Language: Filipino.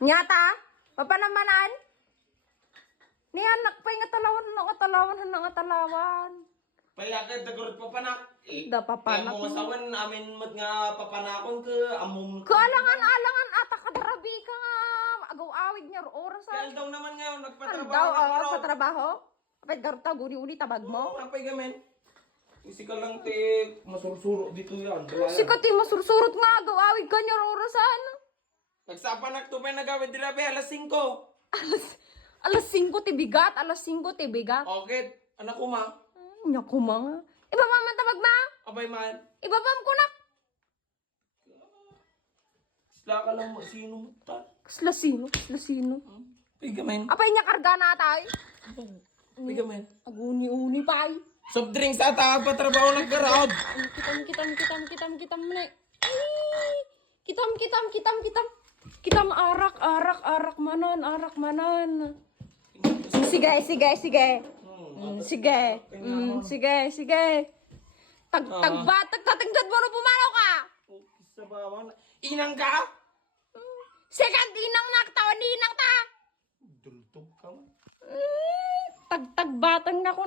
Nyata? Papanamanan? Ni anak pa nga talawan. Payakad dagurot papanak. Da papanak. Mo masawan amin mat nga papanakon ke amom. Alangan ata kadrabi ka nga. Agaw-awig niya oras. Kaya daw naman ngayon nagpatrabaho Daw na ko. sa trabaho? Kapit garta guni-uni tabag mo. Kapay gamen. Isi ka lang te masursuro dito yan. Sikati masursurot nga agaw-awig ka niya orasan. Nagsapanak to pa nagawid dila be alas 5. Alas 5 tibigat, Okay, anak ko ma. Nya ko mga. Iba pa man tabag ma? Abay man. Iba pa ko na. Sila ka lang sino mo ta. Kasla sino? Pay gamen. Apay niya karga na tay. Pay gamen. Aguni-uni pa ay. Soft drinks ata patrabaho naggarod. Kitam na. Kitam arak manon. Sige. Tagtatinggad mo na pumalaw ka. Sa bawan. Inang ka? Second inang naktawan ni inang ta. Dultog ka man. Tagbatang na ko.